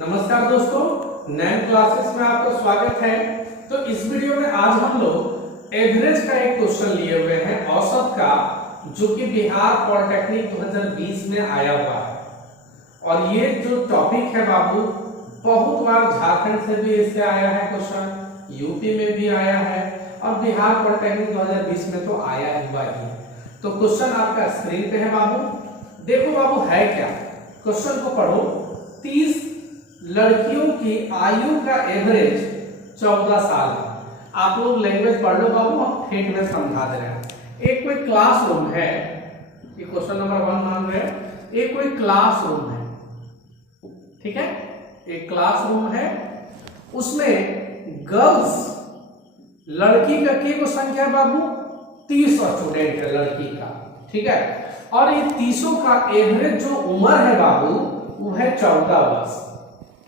नमस्कार दोस्तों, नैन क्लासेस में आपका स्वागत है। तो इस वीडियो में आज हम लोग एवरेज का एक क्वेश्चन लिए हुए हैं औसत का, जो कि बिहार पॉलिटेक्निक 2020 में आया हुआ है। और ये जो टॉपिक है बाबू, बहुत बार झारखंड से भी इससे आया है क्वेश्चन, यूपी में भी आया है और बिहार पॉलिटेक्निक 2020 में तो आया हुआ ही है। तो क्वेश्चन आपका स्क्रीन पे है बाबू। देखो बाबू है क्या, क्वेश्चन को पढ़ो। 30 लड़कियों की आयु का एवरेज 14 साल है। आप लोग लैंग्वेज पढ़ लो बाबू, हम ठेठ में समझा दे रहे हैं। एक कोई क्लासरूम है, ये क्वेश्चन नंबर 1 मान रहे हैं। एक कोई क्लासरूम है, ठीक है, एक क्लासरूम है, उसमें गर्ल्स लड़की का की संख्या है बाबू 30 स्टूडेंट है लड़की का, ठीक है। और ये 30 का एवरेज जो उम्र है बाबू वो है 14 वर्ष।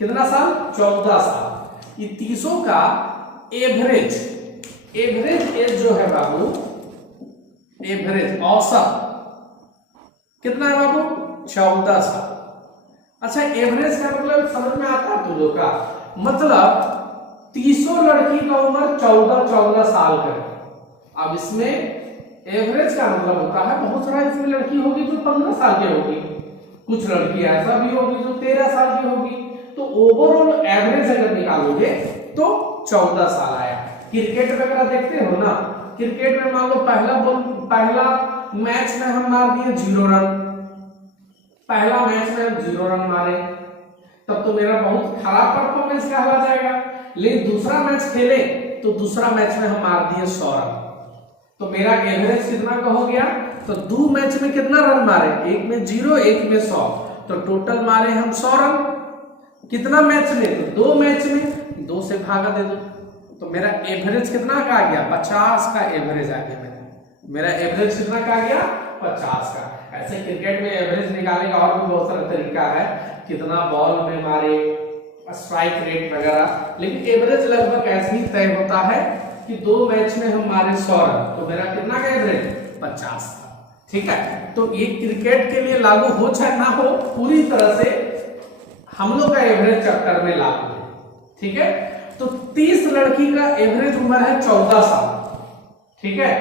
कितना साल? 14 साल। ये 30 का एवरेज एज जो है बाबू, एवरेज औसत कितना है बाबू? 14 साल। अच्छा, एवरेज का मतलब समझ में आता है तुम लोग का? मतलब 30 लड़की का उम्र 14 साल का है। अब इसमें एवरेज का मतलब होता है बहुत सारा इसमें लड़की होगी जो 15 साल की होगी, कुछ लड़की ऐसा भी होगी जो 13 साल की होगी। तो ओवरऑल एवरेज अगर निकालोगे तो 14 साल आया। क्रिकेट वगैरह देखते हो ना, क्रिकेट में मान लो पहला मैच में हम मार दिए 0 रन, पहला मैच में हम 0 रन मारे, तब तो मेरा बहुत खराब परफॉर्मेंस कहला जाएगा। लेकिन दूसरा मैच खेले तो दूसरा मैच में हम मार दिए 100 रन, तो मेरा एवरेज कितना का हो गया? तो 2 मैच में कितना रन मारे? एक में 0, एक में 100, तो टोटल मारे हम 100 रन। कितना मैच में? तो 2 मैच में 2 से भागा दे दो, तो मेरा एवरेज कितना का आ गया? 50 का एवरेज आ गया। मेरा एवरेज कितना का आ गया? 50 का। ऐसे क्रिकेट में एवरेज निकालने का और भी बहुत सारा तरीका है, कितना बॉल में मारे, स्ट्राइक रेट वगैरह, लेकिन एवरेज लगभग ऐसे ही तय होता है कि 2 मैच में हम मारे 100 रन, तो मेरा कितना का एवरेज? 50 का, ठीक है। तो ये क्रिकेट के लिए लागू हो चाहे ना हो, पूरी तरह से हम लोग का एवरेज चैप्टर में लागू है, ठीक है। तो 30 लड़की का एवरेज उम्र है 14 साल, ठीक है।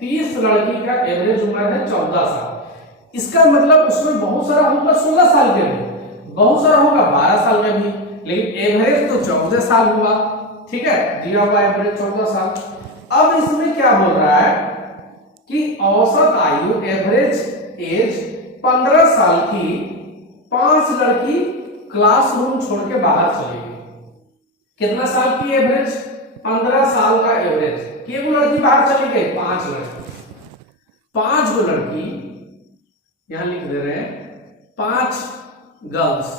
30 लड़की का एवरेज उम्र है 14 साल। इसका मतलब उसमें बहुत सारा होगा 16 साल के भी, बहुत सारा होगा 12 साल का भी, लेकिन एवरेज तो 14 साल हुआ, ठीक है, दिया हुआ एवरेज 14 साल। अब इसमें क्या बोल रहा है कि औसत आयु एवरेज एज 15 साल की 5 लड़की क्लासरूम छोड़ के बाहर चली गई। कितना साल की एवरेज? 15 साल का एवरेज। कि वो लड़की बाहर चली गई? 5 लड़की, 5 गो लड़की, यहां लिख दे रहे हैं 5 गर्ल्स,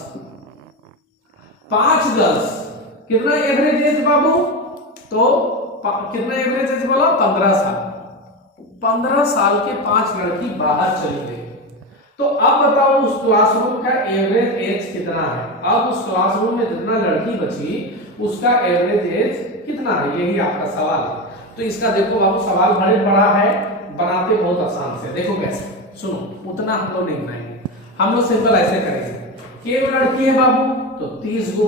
5 गर्ल्स। कितना एवरेज एज बाबू? तो कितना एवरेज एज बोला? 15 साल। 15 साल के 5 लड़की बाहर चली गई। तो अब बताओ उस क्लासरूम का एवरेज एज कितना है? अब उस क्लासरूम में जितना लड़की बची उसका एवरेज एज कितना है, यही आपका सवाल है। तो इसका देखो बाबू, सवाल बड़े बड़ा है, बनाते बहुत आसान से। देखो कैसे, सुनो, उतना हम लोग नहीं बनाएंगे, हम लोग सिंपल ऐसे करेंगे। केवल लड़की है बाबू तो 30 गो,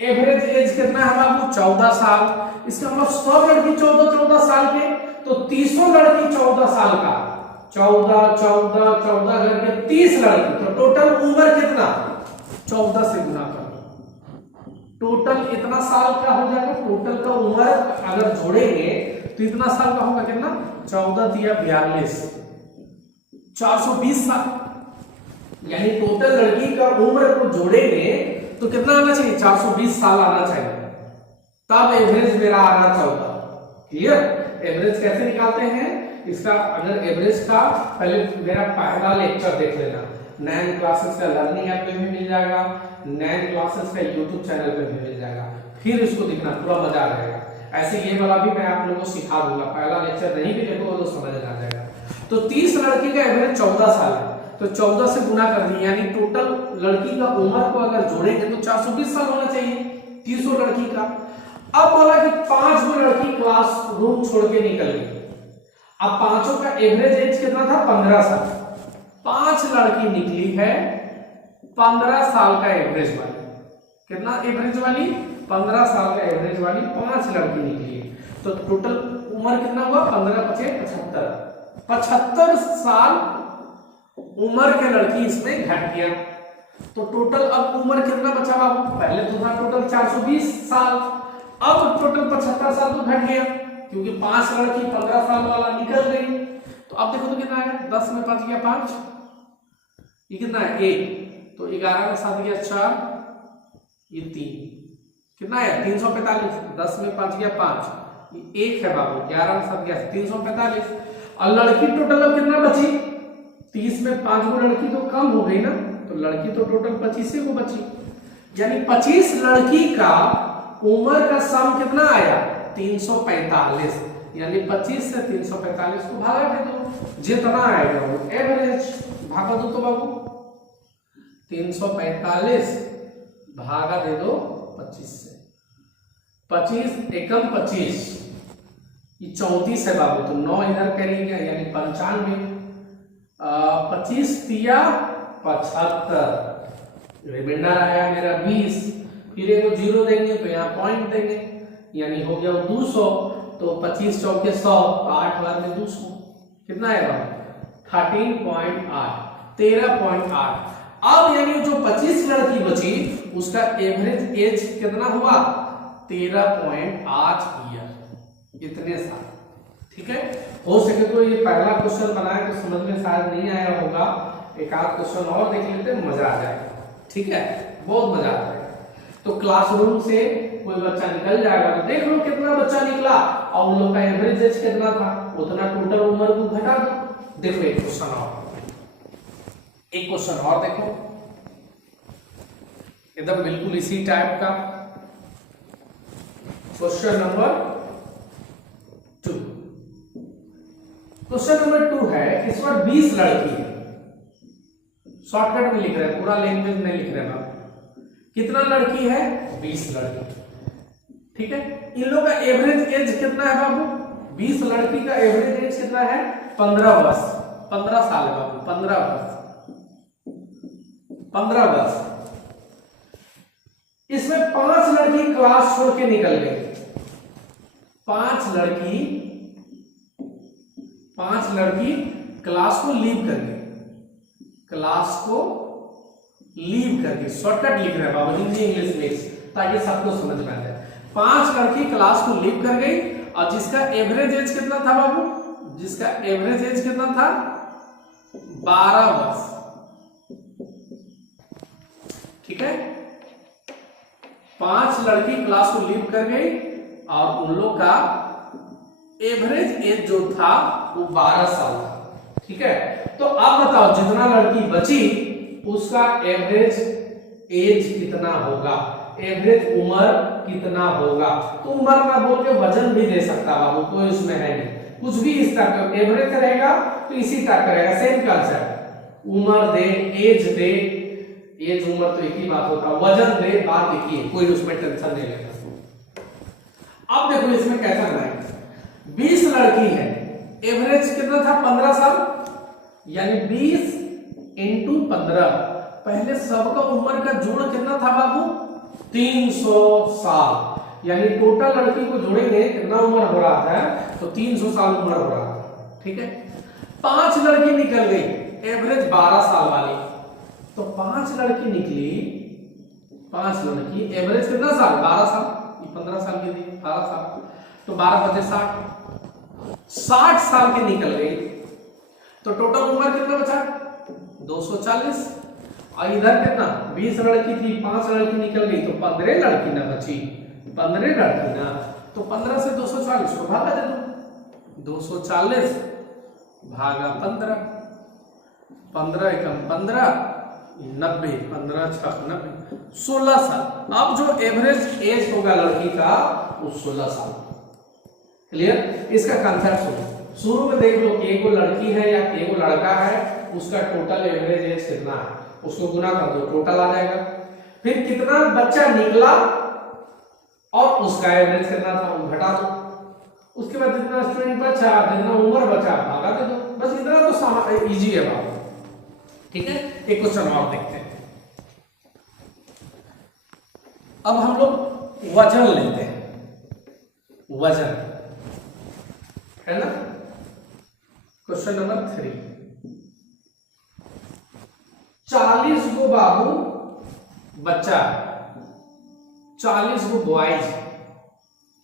एवरेज एज कितना है बाबू? 14 साल। इसका मतलब सब लड़की 14 साल के, तो 30 लड़की 14 साल का, 14 करके 30 लड़की, तो टोटल उम्र कितना? 14 से गुना कर, टोटल इतना साल का हो जाएगा। टोटल का उम्र अगर जोड़ेंगे तो इतना साल का होगा, कितना? 14 दिया 42, 420 साल। यानी टोटल लड़की का उम्र को जोड़ेंगे तो कितना आना चाहिए? 420 साल आना चाहिए, तब एवरेज मेरा आना 14। क्लियर? एवरेज कैसे निकालते हैं इसका? अगर एवरेज का पहले मेरा पहला लेक्चर देख लेना, नैन क्लासेस का लर्निंग ऐप पे भी मिल जाएगा, नैन क्लासेस का यूट्यूब चैनल पे भी मिल जाएगा, फिर इसको देखना, पूरा मजा आ जाएगा। ऐसे ये वाला भी मैं आप लोगों को सिखा दूंगा, पहला लेक्चर नहीं भी देखोगे तो समझ आ जाएगा। तो 30 लड़की का एवरेज 14 साल है, तो 14 से गुना कर दिए, यानी टोटल लड़की का उम्र को अगर जोड़ेंगे तो 420 साल होना चाहिए 30 लड़की का। अब बोला कि 5 गो लड़की क्लास रूम छोड़ के निकल गई। अब पांचों का एवरेज एज कितना था? 15 साल। 5 लड़की निकली है 15 साल का एवरेज वाली, कितना एवरेज वाली 15 साल का एवरेज वाली 5 लड़की निकली है। तो टोटल उम्र कितना हुआ 15 25 75 75 साल उम्र के लड़की इसमें घट गया। तो टोटल अब उम्र कितना बचा बाबू, पहले तो था टोटल 420 साल, अब टोटल 75 साल तो घट गया क्योंकि 5 लड़की 15 साल वाला निकल गई। तो अब देखो तो कितना है, 10 में 5 गया 5, ये कितना है 1, तो 11 में 7 गया 4, ये 3, कितना है 345, 10 में 5 गया 5, ये 1 है बाबू, 11 में 7 गया 345। और लड़की टोटल अब कितना बची, 30 में 5 को लड़की तो कम हो गई ना, तो लड़की तो टोटल 25 को बची, यानी 25 लड़की का उम्र का सम कितना आया 345, यानी 25 से 345 को भागा दे दो, जितना आएगा वो एवरेज, भागा दो तो बाबू 345 भागा दे दो 25 से, 25 एकम 25, ये 34 है बाबू, तो 9 इधर करेंगे यानी 95, 25 तिया 75, रिमाइंडर आया मेरा 20, फिर एक 0 देंगे तो यहाँ पॉइंट देंगे, यानी हो गया 200, तो 25 चौके 100, 8 बार में 200, कितना है बाबू 13.8, 13.8। अब यानी जो 25 लड़की बची उसका एवरेज एज कितना हुआ 13.8 ईयर, इतने साल। ठीक है, हो सके तो ये पहला क्वेश्चन बनाए तो समझ में शायद नहीं आया होगा, एक आध क्वेश्चन और देख लेते हैं, मजा आ जाएगा। ठीक है, बहुत मजा आ जाएगा। तो क्लासरूम से कोई बच्चा निकल जाएगा तो देख लो कितना बच्चा निकला और उन लोग का एवरेज एज कितना था, उतना टोटल उम्र को घटा दो। देखो एक क्वेश्चन और देखो, एकदम बिल्कुल इसी टाइप का क्वेश्चन नंबर 2। क्वेश्चन नंबर 2 है, इस पर 20 लड़की है, शॉर्टकट में लिख रहे हैं, पूरा लैंग्वेज में लिख रहे हैं, कितना लड़की है 20 लड़की। ठीक है, इन लोग का एवरेज एज कितना है बाबू, 20 लड़की का एवरेज एज कितना है 15 वर्ष, 15 साल है बाबू, 15 वर्ष, 15 वर्ष। इसमें 5 लड़की क्लास छोड़ के निकल गई, 5 लड़की क्लास को लीव कर गई, क्लास को लीव कर गई, शॉर्टकट लिख रहे हैं बाबू हिंदी इंग्लिश मिक्स ताकि सबको समझ में आ जाए। 5 लड़की क्लास को लीव कर गई और जिसका एवरेज एज कितना था बाबू, जिसका एवरेज एज कितना था 12 वर्ष। ठीक है, 5 लड़की क्लास को लीव कर गई और उन लोग का एवरेज एज जो था वो 12 साल था। ठीक है, तो अब बताओ जितना लड़की बची उसका एवरेज एज कितना होगा, एवरेज उम्र कितना होगा। तो उम्र ना बोल के वजन भी दे सकता बाबू, कोई उसमें है नहीं, कुछ भी इस तरह का एवरेज रहेगा तो इसी तरह का रहेगा, सेम कंसेप्ट, उम्र दे एज दे, एज उम्र तो एक ही बात होता, वजन दे बात एक ही है, कोई उसमें टेंशन नहीं लेगा। अब देखो इसमें कैसा बनाएंगे, 20 लड़की है, एवरेज कितना था 15 साल, यानी 20 इंटू 15, पहले सबका उम्र का जोड़ कितना था बाबू 300 साल, यानी टोटल लड़की को जोड़ेंगे कितना उम्र हो रहा था, तो 300 साल उम्र हो रहा था। ठीक है, 5 लड़की निकल गई एवरेज 12 साल वाली, तो 5 लड़की निकली, 5 लड़की एवरेज कितना साल 12 साल, ये 15 साल की थी 12 साल, तो 12 बचे 60 साल की निकल गई, तो टोटल उम्र कितना बचा 240। और इधर कितना 20 लड़की थी, 5 लड़की निकल गई, तो 15 लड़की ना बची, 15 लड़की ना, तो 15 से 240 को भागा दे दो, 240 भागा 15, 15 एकम 15, 90, 15 6 90, 16 साल। अब जो एवरेज एज होगा लड़की का वो 16 साल। क्लियर, इसका कंसेप्ट सुनो, शुरू में देख लो कि एक लड़की है या एक लड़का है, उसका टोटल एवरेज एज कितना है, उसको गुना कर दो टोटल आ जाएगा, फिर कितना बच्चा निकला और उसका एवरेज कितना था वो घटा दो, उसके बाद जितना स्टूडेंट बचा, जितना उम्र बचा भागा दे दो, बस इतना तो इजी है बात। ठीक है, एक क्वेश्चन और देखते हैं। अब हम लोग वजन लेते हैं, वजन है ना। क्वेश्चन नंबर 3, 40 गो बाबू बच्चा, 40 गो बॉयज,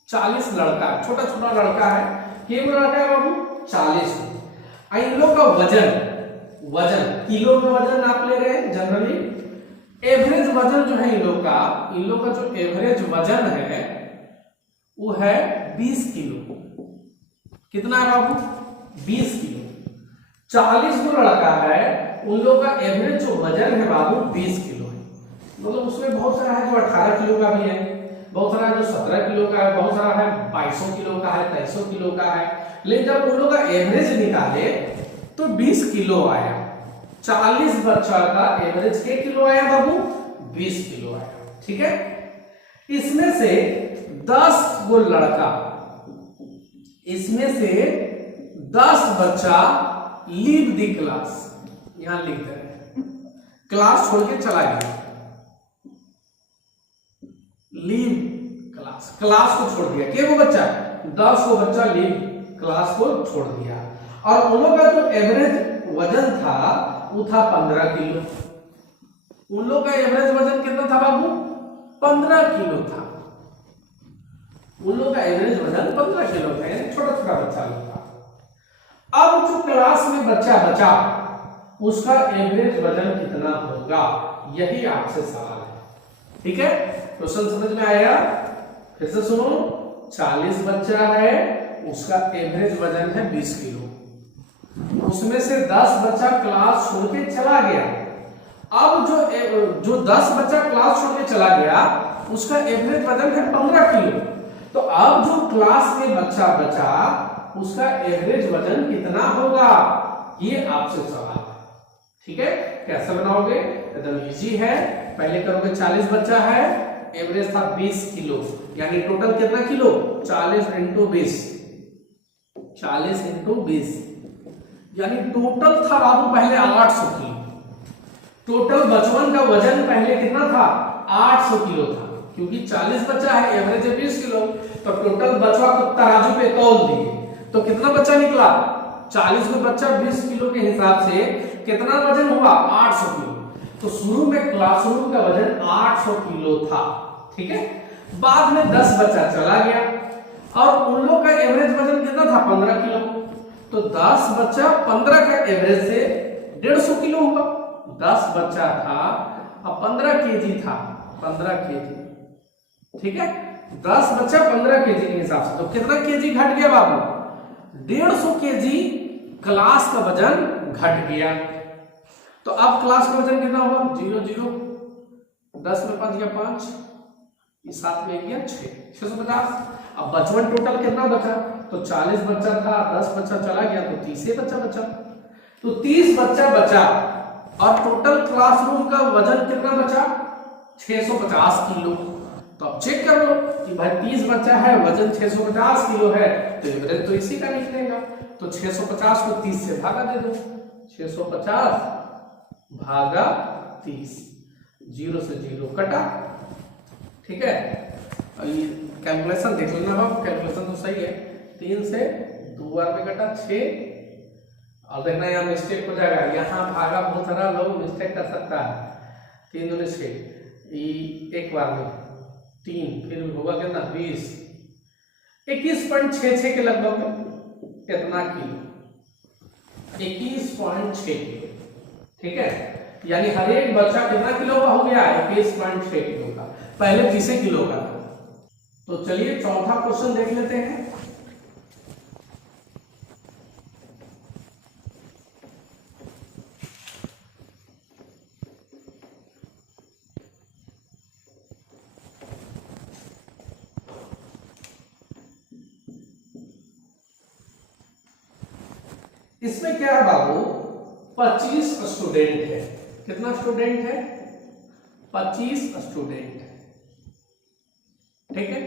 40 लड़का, छोटा छोटा लड़का है, कितने लड़का है बाबू 40 गो। इन लोग का वजन, वजन किलो में वजन आप ले रहे हैं जनरली। एवरेज वजन जो है इन लोग का जो एवरेज वजन है वो है 20 किलो। कितना है बाबू 20 किलो। 40 गो लड़का है, उन लोग का एवरेज जो वजन है बाबू 20 किलो है। मतलब उसमें बहुत सारा है जो 18 किलो का भी है, बहुत सारा है जो 17 किलो का है, बहुत सारा है 2200 किलो का है, 2300 किलो का है। लेकिन जब उन लोग का एवरेज निकाले तो 20 किलो आया। 40 बच्चा का एवरेज के किलो आया बाबू 20 किलो आया। ठीक है, इसमें से 10 गो लड़का, इसमें से 10 बच्चा लीव दी क्लास, यहां लिख दे रहे हैं, क्लास छोड़ के चला गया, लीव क्लास, क्लास को छोड़ दिया। क्या वो बच्चा 10 गो बच्चा लीव क्लास को छोड़ दिया। और उन लोगों का जो एवरेज वजन था वो था 15 किलो। उन लोग का एवरेज वजन कितना था बाबू 15 किलो था। उन लोग का एवरेज वजन 15 किलो था, यानी छोटा छोटा बच्चा लोग था। अब जो क्लास में बच्चा बचा उसका एवरेज वजन कितना होगा, यही आपसे सवाल है। ठीक है, क्वेश्चन समझ में आया? फिर से सुनो, 40 बच्चा है, उसका एवरेज वजन है 20 किलो, उसमें से 10 बच्चा क्लास छोड़ के चला गया। अब जो 10 बच्चा क्लास छोड़ के चला गया उसका एवरेज वजन है 15 किलो। तो अब जो क्लास में बच्चा बचा उसका एवरेज वजन कितना होगा, ये आपसे सवाल है। ठीक है, कैसे बनाओगे? एकदम इजी है। पहले करोगे 40 बच्चा है, एवरेज था 20 किलो, यानी टोटल कितना किलो 40 इंटू 20, 40 इंटू 20, यानी टोटल था बाबू पहले 800 किलो। टोटल बचवन का वजन पहले कितना था 800 किलो था, क्योंकि 40 बच्चा है, एवरेज है 20 किलो, तो टोटल बचवा को तराजू पे तौल दिए तो कितना बच्चा निकला 40 को बच्चा 20 किलो के हिसाब से कितना वजन हुआ 800 किलो। तो शुरू में क्लासरूम का वजन 800 किलो था। ठीक है, बाद में 10 बच्चा चला गया और उन लोग का एवरेज वजन कितना था 15 किलो। तो 10 बच्चा 15 का एवरेज से 150 किलो हुआ। 10 बच्चा था अब 15 केजी था, 15 केजी। ठीक है, 10 बच्चा 15 केजी के हिसाब से, तो कितना केजी घट गया बाबू 150 केजी क्लास का वजन घट गया। तो अब क्लास का वजन कितना हुआ 0 0, 10 में 5 गया 5, 7 में गया 6, 650। अब बचवन टोटल कितना बचा, तो 40 बच्चा था, 10 बच्चा चला गया तो 30 बच्चा बचा। तो 30 बच्चा बचा और टोटल क्लासरूम का वजन कितना बचा 650 किलो। तो अब चेक कर लो कि भाई 30 बच्चा है, वजन 650 किलो है, तो एवरेज तो इसी का निकलेगा। तो 650 को 30 से भागा दे दो, 650 भागा 30, 0 से 0 कटा। ठीक है, ये कैलकुलेशन देख लेना बाबू, कैलकुलेशन तो सही है। 3 से 2 बार में कटा 6, और देखना यहाँ मिस्टेक हो जाएगा, यहाँ भागा बहुत सारा लोग मिस्टेक कर सकता है। 3 दूनी 6, एक बार में 3, फिर होगा कितना 20, 21.66 के लगभग में कितना किलो 21.6 किलो। ठीक है, यानी हर एक बच्चा कितना किलो का हो गया 21.6 किलो का, पहले 30 किलो का था। तो चलिए चौथा क्वेश्चन देख लेते हैं। इसमें क्या है बाबू 25 स्टूडेंट है। कितना स्टूडेंट है 25 स्टूडेंट है। ठीक है,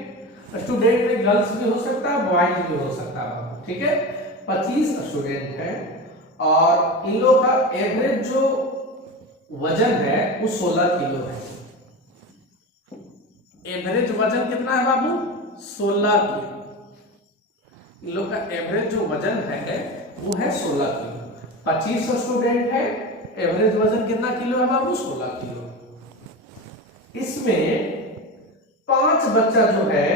स्टूडेंट में गर्ल्स भी हो सकता है, बॉयज भी हो सकता है। ठीक है, 25 स्टूडेंट है और इन लोगों का एवरेज जो वजन है वो 16 किलो है। एवरेज वजन कितना है बाबू? 16 किलो। इन लोग का एवरेज जो वजन है वो है 16 किलो। 2500 स्टूडेंट है, एवरेज वजन कितना किलो है बाबू? 16 किलो। इसमें 5 बच्चा जो है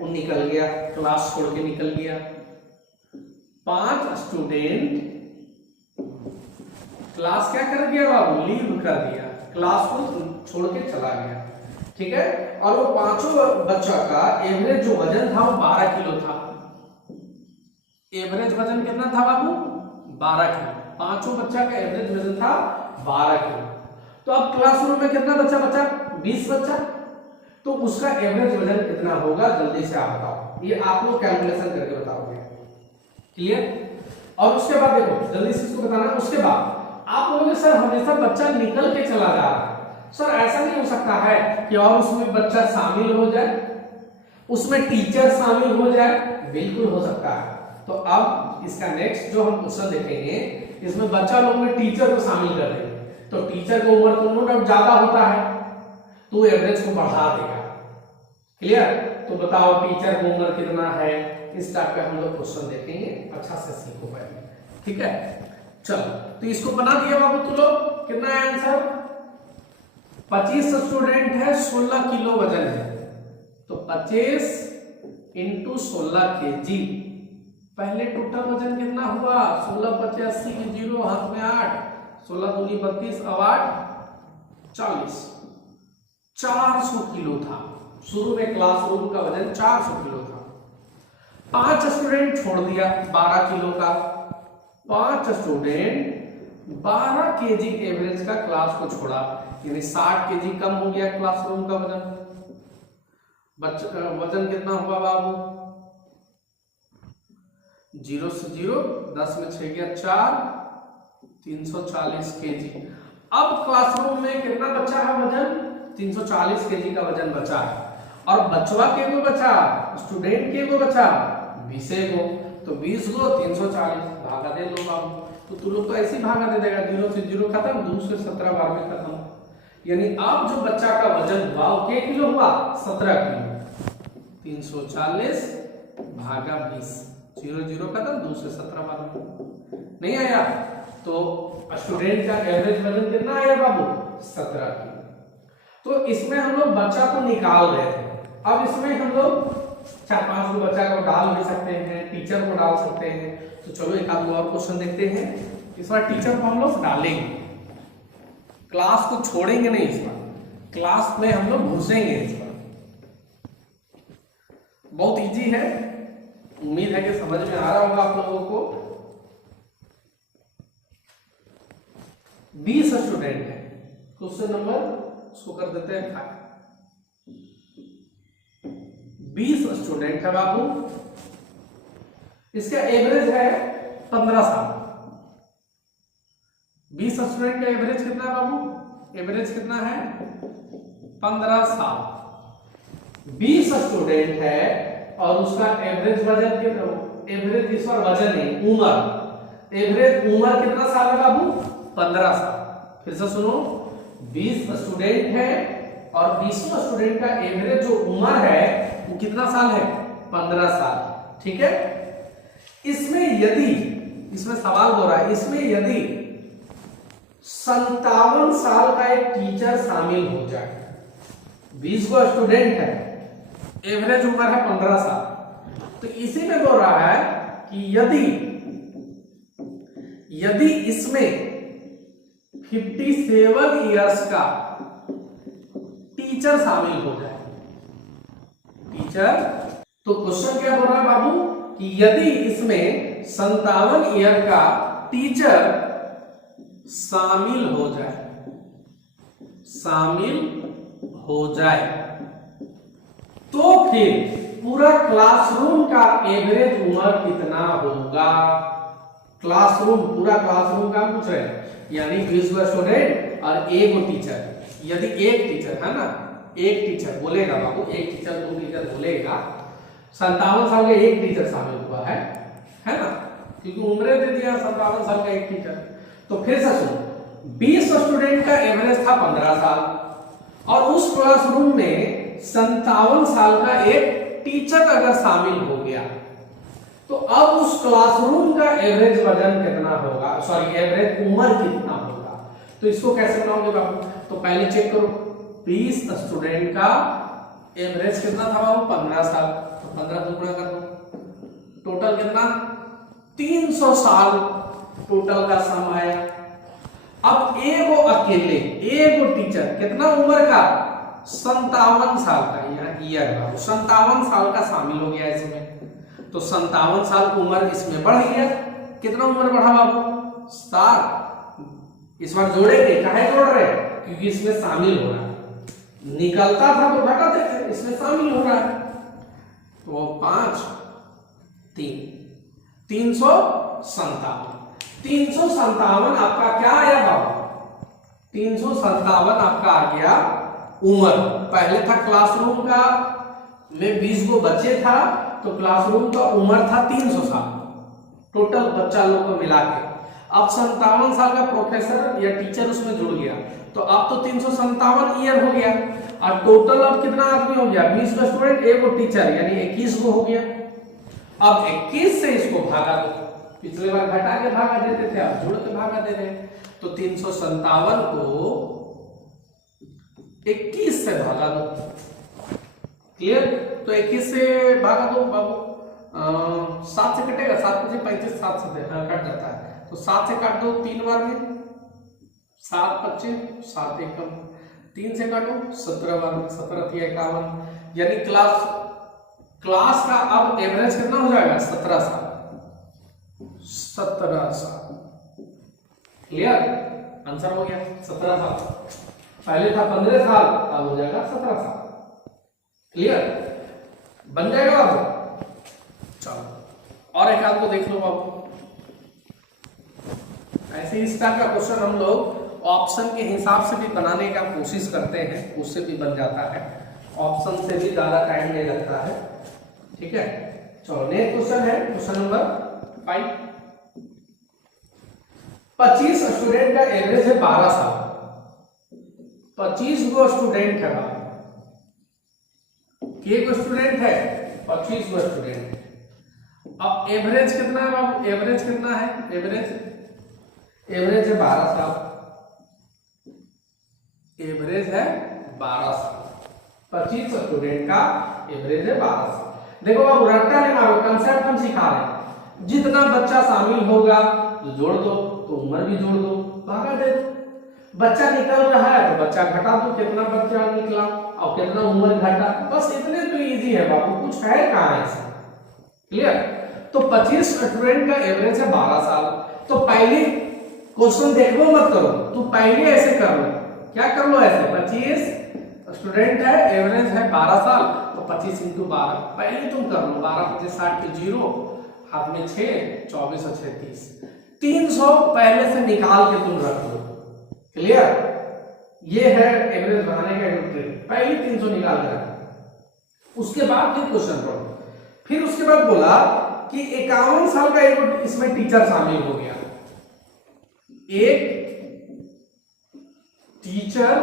वो निकल गया, क्लास छोड़ के निकल गया। 5 स्टूडेंट क्लास क्या कर दिया बाबू? लीव कर दिया, क्लास को छोड़ के चला गया। ठीक है, और वो 5 बच्चा का एवरेज जो वजन था वो 12 किलो था। एवरेज वजन कितना था बाबू? 12 किलो। 5 बच्चा का एवरेज वजन था 12 किलो। तो अब क्लासरूम में कितना बच्चा बचा? 20 बच्चा। तो उसका एवरेज वजन कितना होगा? जल्दी से आप बताओ, ये आप लोग कैलकुलेशन करके बताओगे। क्लियर? और उसके बाद देखो जल्दी से इसको बताना। उसके बाद आप बोलोगे सर हमेशा बच्चा निकल के चला जा रहा है। सर ऐसा नहीं हो सकता है कि और उसमें बच्चा शामिल हो जाए, उसमें टीचर शामिल हो जाए? बिल्कुल हो सकता है। तो अब इसका नेक्स्ट जो हम क्वेश्चन देखेंगे, इसमें बच्चा लोग में टीचर को शामिल कर देंगे। तो टीचर का उम्र तो नो डाउट ज्यादा होता है, तो एवरेज को बढ़ा देगा। क्लियर? तो बताओ टीचर का उम्र कितना है? इस टाइप का हम लोग क्वेश्चन देखेंगे। अच्छा से सीखो पहले, ठीक है? चलो, तो इसको बना दिया बाबू तू लोग। कितना है आंसर? 25 स्टूडेंट है, 16 किलो वजन है। तो 25 इंटू 16 केजी। पहले टोटल वजन कितना हुआ? 16 25 80 की 0 हाथ में 8, 16 दूनी 32 अब 8 40, 400 किलो था। शुरू में क्लासरूम का वजन 400 किलो था। 5 स्टूडेंट छोड़ दिया 12 किलो का। 5 स्टूडेंट 12 केजी एवरेज का क्लास को छोड़ा, यानी 60 केजी कम हो गया क्लासरूम का वजन। वजन कितना हुआ बाबू? 0 से 0, 10 में 6 गया 4, 340 केजी। अब क्लासरूम में कितना बचा है वजन? 340 केजी का वजन बचा है। और बचवा के को बचा, स्टूडेंट के को बचा 20 को। तो 20 को 340 भागा दे लो बाबू। तो तू लोग तो ऐसे ही भागा दे देगा, 0 से 0 खत्म, 2 से 17 बार में खत्म। यानी अब जो बच्चा का वजन हुआ वो क्या किलो हुआ? 17 किलो। 340 भागा 20, 0 0 खत्म, 2 से 17 बार में। नहीं आया? तो स्टूडेंट का एवरेज वजन कितना आया बाबू? 17 किलो। तो इसमें हम लोग बच्चा को निकाल रहे थे। अब इसमें हम लोग 4-5 को बच्चा को डाल भी सकते हैं, टीचर को डाल सकते हैं। तो चलो एक आध और क्वेश्चन देखते हैं। इस बार टीचर को हम लोग डालेंगे, क्लास को छोड़ेंगे नहीं। इस बार क्लास में हम लोग घुसेंगे। इस बार बहुत इजी है, उम्मीद है कि समझ में आ रहा होगा आप लोगों को। 20 स्टूडेंट है, क्वेश्चन नंबर उसको कर देते हैं 20 स्टूडेंट है बाबू। इसका एवरेज है 15 साल। 20 स्टूडेंट का एवरेज कितना है बाबू? एवरेज कितना है? 15 साल। 20 स्टूडेंट है और उसका एवरेज वजन कितना? एवरेज इस बार वजन है, उम्र। एवरेज उम्र कितना साल है बाबू? 15 साल। फिर से सुनो, 20 स्टूडेंट है और 20 स्टूडेंट का एवरेज जो उम्र है वो कितना साल है? 15 साल। ठीक है? इसमें यदि, इसमें सवाल हो रहा है, इसमें यदि 57 साल का एक टीचर शामिल हो जाए, 20 को स्टूडेंट है, एवरेज उम्र है 15 साल, तो इसी में बोल रहा है कि यदि इसमें 57 इयर्स का टीचर शामिल हो जाए, टीचर, तो क्वेश्चन क्या बोल रहा है बाबू कि यदि इसमें 57 ईयर का टीचर शामिल हो जाए, तो फिर पूरा क्लासरूम का एवरेज उम्र कितना होगा? क्लासरूम, पूरा क्लासरूम का पूछ रहे हैं, यानी 20 स्टूडेंट और एक टीचर। यदि एक टीचर है ना, एक टीचर बोलेगा बाबू, एक टीचर 2 टीचर बोलेगा, 57 साल का एक टीचर शामिल हुआ है ना, क्योंकि उम्र दे दिया 57 साल का एक टीचर। तो फिर से सुनो, 20 स्टूडेंट का एवरेज था 15 साल और उस क्लासरूम में 57 साल का एक टीचर अगर शामिल हो गया तो अब उस क्लासरूम का एवरेज वजन कितना होगा, सॉरी एवरेज उम्र कितना होगा। तो इसको कैसे बनाओगे बाबू, तो पहले चेक करो 20 स्टूडेंट का एवरेज कितना था बाबू 15 साल, तो 15 गुणा कर दो, टोटल कितना 300 साल टोटल का सम आया। अब एगो अकेले एगो टीचर कितना उम्र का 57 साल का, यहाँ ईयर बाबू 57 साल का शामिल हो गया इसमें, तो 57 साल उम्र इसमें बढ़ गया। कितना उम्र बढ़ा बाबू 7, इस बार जोड़ेंगे, काहे जोड़ रहे क्योंकि इसमें शामिल हो रहा है, निकलता था तो घटाते थे, इसमें शामिल हो रहा है, तो 5 3 357 357 आपका क्या आया बाबू 357 आपका आ गया उम्र। पहले था क्लासरूम का में 20 गो बच्चे था तो क्लासरूम का उम्र था 300 साल टोटल बच्चा लोग को मिला के। अब 57 साल का प्रोफेसर या टीचर उसमें जुड़ गया तो अब तो 357 ईयर हो गया और टोटल अब कितना आदमी हो गया 20 का स्टूडेंट एक वो टीचर यानी 21 गो हो गया। अब 21 से इसको भागा दो, पिछले बार घटा के भागा देते थे अब जोड़ के भागा दे रहे हैं, तो 357 को 21 से भागा दो, क्लियर। तो 21 से भागा दो बाबू 7 से कटेगा, 7 5 35 7 से कट जाता है, तो 7 से काट दो 3 बार में 7 25 7 एकम 3 से काटो 17 बार में 17 51, यानी क्लास का अब एवरेज कितना हो जाएगा 17 साल 17 साल, क्लियर आंसर हो गया 17 साल। पहले था 15 साल अब हो जाएगा 17 साल, क्लियर बन जाएगा बाबू। चलो और एक आध को देख लो बाबू, ऐसे इस टाइप का क्वेश्चन हम लोग ऑप्शन के हिसाब से भी बनाने का कोशिश करते हैं, उससे भी बन जाता है, ऑप्शन से भी ज्यादा टाइम नहीं लगता है, ठीक है। चलो नेक्स्ट क्वेश्चन है क्वेश्चन नंबर 5। 25 स्टूडेंट का एवरेज है 12 साल, 25 गो स्टूडेंट है, एक स्टूडेंट है 25 गो स्टूडेंट। अब एवरेज कितना है बाबू, एवरेज कितना है, एवरेज है 12 साल, एवरेज है 12 साल, 25 स्टूडेंट का एवरेज है 12 साल। देखो बाबू रट्टा नहीं मारो, कंसेप्ट हम सिखा रहे हैं, जितना बच्चा शामिल होगा जोड़ दो तो उम्र भी जोड़ दो भागा दे दो, बच्चा निकल रहा है तो बच्चा घटा दो, कितना बच्चा निकला और कितना उम्र घटा, बस इतने तो इजी है बाबू, कुछ है कहां ऐसा, क्लियर। तो 25 स्टूडेंट का एवरेज है 12 साल, तो पहले क्वेश्चन देखो मत करो, तू पहले ऐसे कर लो, क्या कर लो ऐसे 25 स्टूडेंट है एवरेज है 12 साल, तो 25 इंटू 12 पहले तुम कर लो, 12 25 60 के 0 हाथ में 6 24 और 6 30, 300 पहले से निकाल के तुम रख लो, क्लियर। ये है एवरेज बनाने का ट्रिक, पहले 300 निकाल के रखो, उसके बाद फिर क्वेश्चन पढ़ो। फिर उसके बाद बोला कि 51 साल का एक इसमें टीचर शामिल हो गया, एक टीचर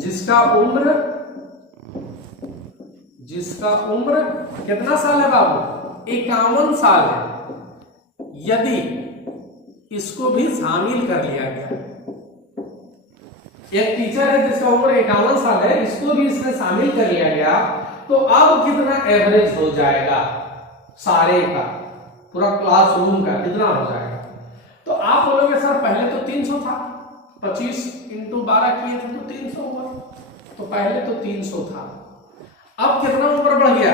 जिसका उम्र कितना साल है बाबू 51 साल है, यदि इसको भी शामिल कर लिया गया, एक टीचर है जिसका उम्र 51 साल है, इसको भी इसमें शामिल कर लिया गया, तो अब कितना एवरेज हो जाएगा सारे का, पूरा क्लासरूम का कितना हो जाएगा। तो आप बोलोगे सर पहले तो 300 था, 25 इंटू 12 किए थे तो 300 हुआ, तो पहले तो 300 था, अब कितना उम्र बढ़ गया,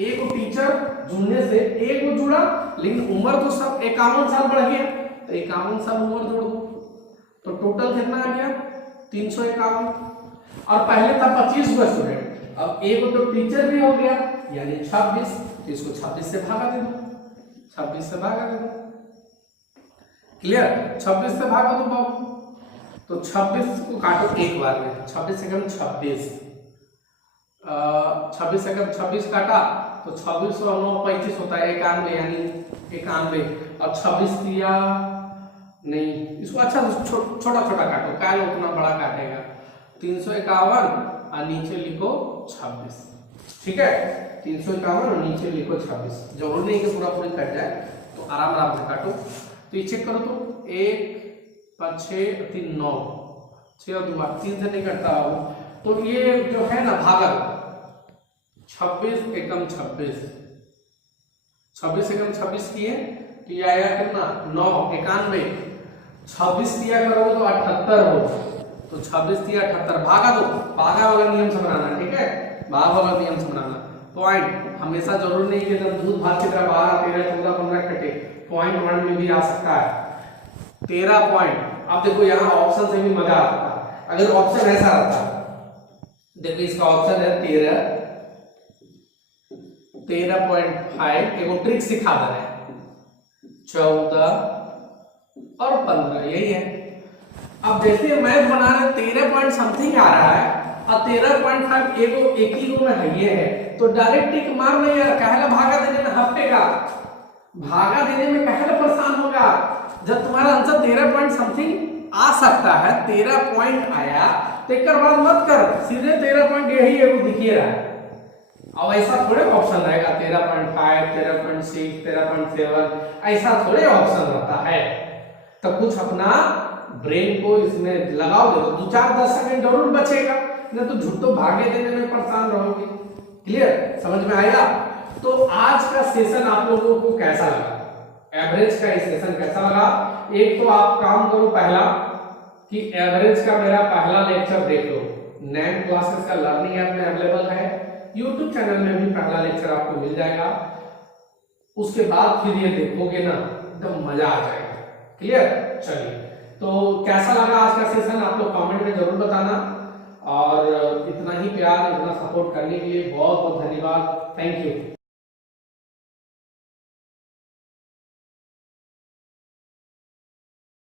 एक टीचर जुड़ने से एक जुड़ा, लेकिन उम्र तो सब 51 साल बढ़ गया, तो 51 साल उम्र जोड़ दो, तो टोटल कितना आ गया 351, और पहले था 25 गो स्टूडेंट, अब एक तो टीचर भी हो गया यानी 26, तो इसको 26 से भागा दे दो, 26 से भागा दे दो, क्लियर 26 से भागा दो बाबू, तो 26 को काटो एक बार में, 26 सेकंड 26 26 सेकंड 26 काटा तो 26 और 9 35 होता है 91, यानी 91, और 26 दिया नहीं, इसको अच्छा छोटा छोटा काटो, क्या उतना बड़ा काटेगा, 351 और नीचे लिखो 26। ठीक है, 351 और नीचे लिखो 26। जरूरी नहीं कि पूरा पूरी कट जाए, तो आराम आराम से काटो। तो ये चेक करो तो 1 5 6 3 9 6 और 2 3 से नहीं कटता हो, तो ये जो है ना भागल 26 एकम 26, 26 एकम 26 किए तो ये आएगा कितना 9 91। 26 दिया करोगे तो 78 हो, तो 26 दिया 78, भागा दो, भागा वाला नियम से बनाना। ठीक है, भाग वाला नियम से बनाना। पॉइंट हमेशा जरूर नहीं कि एकदम दूध भात की तरह 12 13 14 15 कटे, पॉइंट 1 में भी आ सकता है 13 पॉइंट। अब देखो यहाँ ऑप्शन से भी मजा आता है, अगर ऑप्शन ऐसा रहता, देखो इसका ऑप्शन है 13.5, एक ट्रिक सिखा दे रहे हैं 14 और 15, यही है। अब देखिए मैथ बना रहे 13 पॉइंट समथिंग आ रहा है और 13.5 एक ही रो में है, ये है, तो डायरेक्ट टिक मार नहीं यार, कहला भागा देने में हफ्तेगा, भागा देने में कहला परेशान होगा। जब तुम्हारा आंसर 13 पॉइंट समथिंग आ सकता है, 13 पॉइंट आया तो एक बात मत कर, सीधे 13 पॉइंट यही है वो दिखिए रहा है। अब ऐसा थोड़े ऑप्शन रहेगा 13.5 13.6 13.7, ऐसा थोड़े ऑप्शन रहता है। तो कुछ अपना ब्रेन को इसमें लगाओ, दे तो 2-4-10 सेकंड जरूर बचेगा, नहीं तो झूठो भागे देने में परेशान रहोगे। क्लियर, समझ में आएगा? तो आज का सेशन आप लोगों को कैसा लगा, एवरेज का सेशन कैसा लगा? एक तो आप काम करो पहला कि एवरेज का मेरा पहला लेक्चर देख लो, नैन क्लासेस का लर्निंग ऐप में अवेलेबल है, YouTube चैनल में भी पहला लेक्चर आपको मिल जाएगा। उसके बाद फिर ये देखोगे ना, एकदम मजा आ जाएगा। क्लियर, चलिए, तो कैसा लगा आज का सेशन आप लोग कमेंट में जरूर बताना, और इतना ही प्यार, इतना सपोर्ट करने के लिए बहुत बहुत धन्यवाद। Thank you.